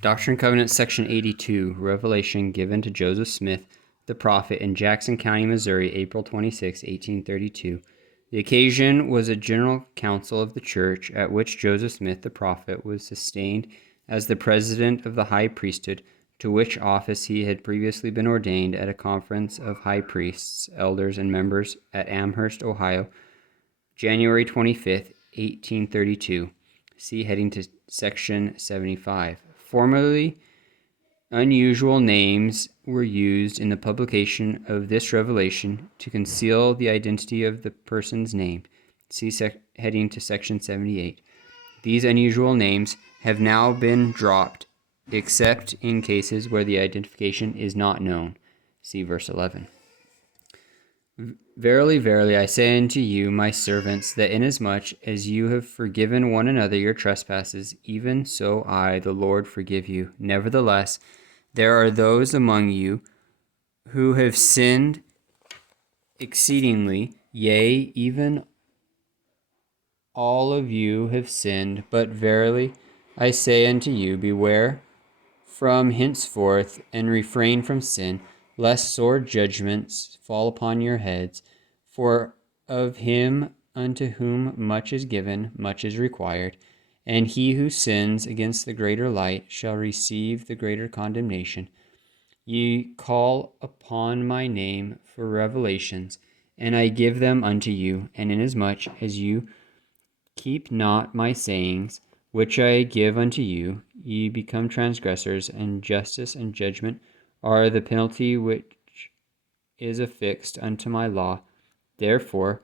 Doctrine and Covenants, Section 82, Revelation given to Joseph Smith, the prophet, in Jackson County, Missouri, April 26, 1832. The occasion was a general council of the church at which Joseph Smith, the prophet, was sustained as the president of the high priesthood, to which office he had previously been ordained at a conference of high priests, elders, and members at Amherst, Ohio, January 25th, 1832. See heading to Section 75. Formerly, unusual names were used in the publication of this revelation to conceal the identity of the persons named. See heading to Section 78. These unusual names have now been dropped, except in cases where the identification is not known. See verse 11. Verily, verily, I say unto you, my servants, that inasmuch as you have forgiven one another your trespasses, even so I, the Lord, forgive you. Nevertheless, there are those among you who have sinned exceedingly, yea, even all of you have sinned. But verily, I say unto you, beware from henceforth, and refrain from sin, lest sore judgments fall upon your heads. For of him unto whom much is given, much is required, and he who sins against the greater light shall receive the greater condemnation. Ye call upon my name for revelations, and I give them unto you, and inasmuch as you keep not my sayings, which I give unto you, ye become transgressors, and justice and judgment are the penalty which is affixed unto my law. Therefore,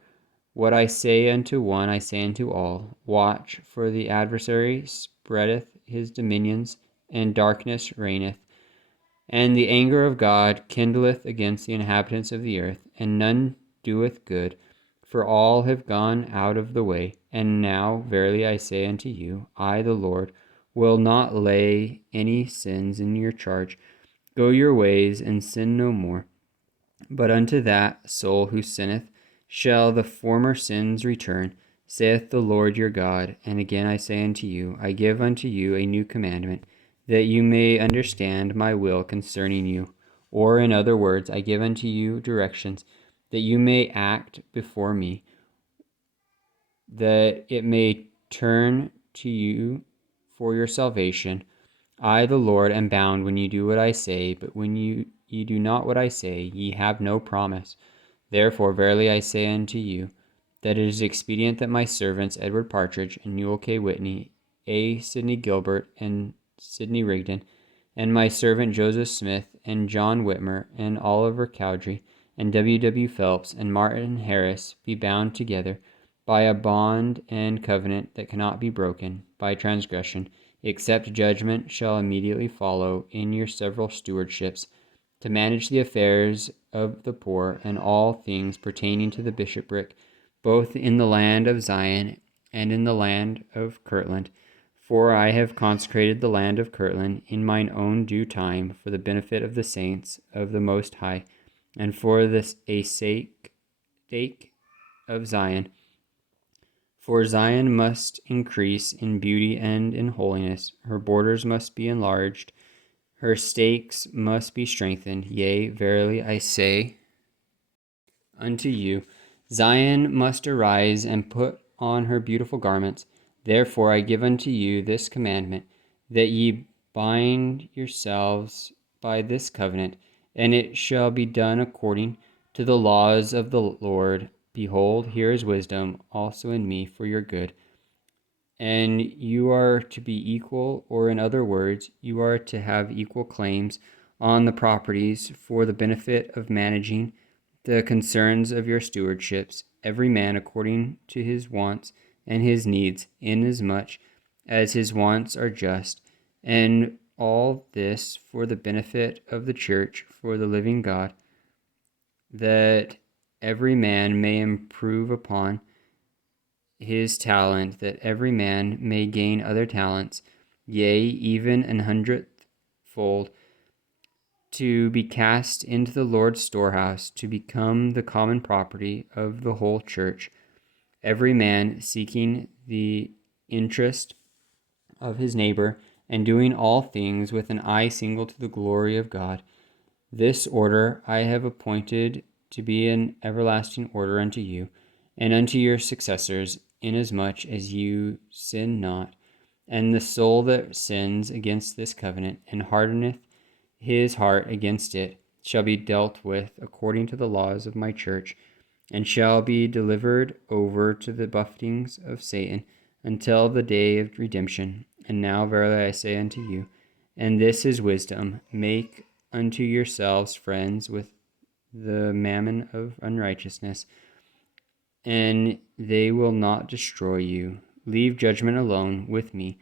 what I say unto one, I say unto all, watch, for the adversary spreadeth his dominions, and darkness reigneth, and the anger of God kindleth against the inhabitants of the earth, and none doeth good, for all have gone out of the way. And now, verily I say unto you, I, the Lord, will not lay any sins in your charge. Go your ways, and sin no more. But unto that soul who sinneth shall the former sins return, saith the Lord your God. And again I say unto you, I give unto you a new commandment, that you may understand my will concerning you. Or in other words, I give unto you directions, that you may act before me, that it may turn to you for your salvation. I, the Lord, am bound when ye do what I say, but when ye do not what I say, ye have no promise. Therefore, verily I say unto you, that it is expedient that my servants Edward Partridge, and Newell K. Whitney, A. Sidney Gilbert, and Sidney Rigdon, and my servant Joseph Smith, and John Whitmer, and Oliver Cowdery, and W. Phelps, and Martin Harris be bound together by a bond and covenant that cannot be broken by transgression, except judgment shall immediately follow in your several stewardships, to manage the affairs of the poor and all things pertaining to the bishopric, both in the land of Zion and in the land of Kirtland. For I have consecrated the land of Kirtland in mine own due time for the benefit of the saints of the Most High, and for this a sake of Zion. For Zion must increase in beauty and in holiness. Her borders must be enlarged. Her stakes must be strengthened. Yea, verily I say unto you, Zion must arise and put on her beautiful garments. Therefore I give unto you this commandment, that ye bind yourselves by this covenant, and it shall be done according to the laws of the Lord. Behold, here is wisdom also in me for your good. And you are to be equal, or in other words, you are to have equal claims on the properties for the benefit of managing the concerns of your stewardships, every man according to his wants and his needs, inasmuch as his wants are just, and all this for the benefit of the church, for the living God, that every man may improve upon his talent, that every man may gain other talents, yea, even an hundredfold, to be cast into the Lord's storehouse, to become the common property of the whole church, every man seeking the interest of his neighbor, and doing all things with an eye single to the glory of God. This order I have appointed to be an everlasting order unto you, and unto your successors, inasmuch as you sin not. And the soul that sins against this covenant, and hardeneth his heart against it, shall be dealt with according to the laws of my church, and shall be delivered over to the buffetings of Satan until the day of redemption. And now verily I say unto you, and this is wisdom, make unto yourselves friends with the mammon of unrighteousness, and they will not destroy you. Leave judgment alone with me,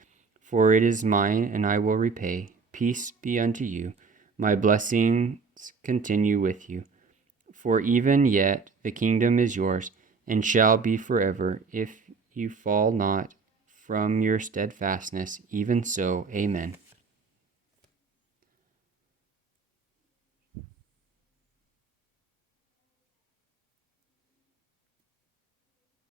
for it is mine, and I will repay. Peace be unto you. My blessings continue with you. For even yet the kingdom is yours, and shall be forever, if you fall not from your steadfastness. Even so, amen.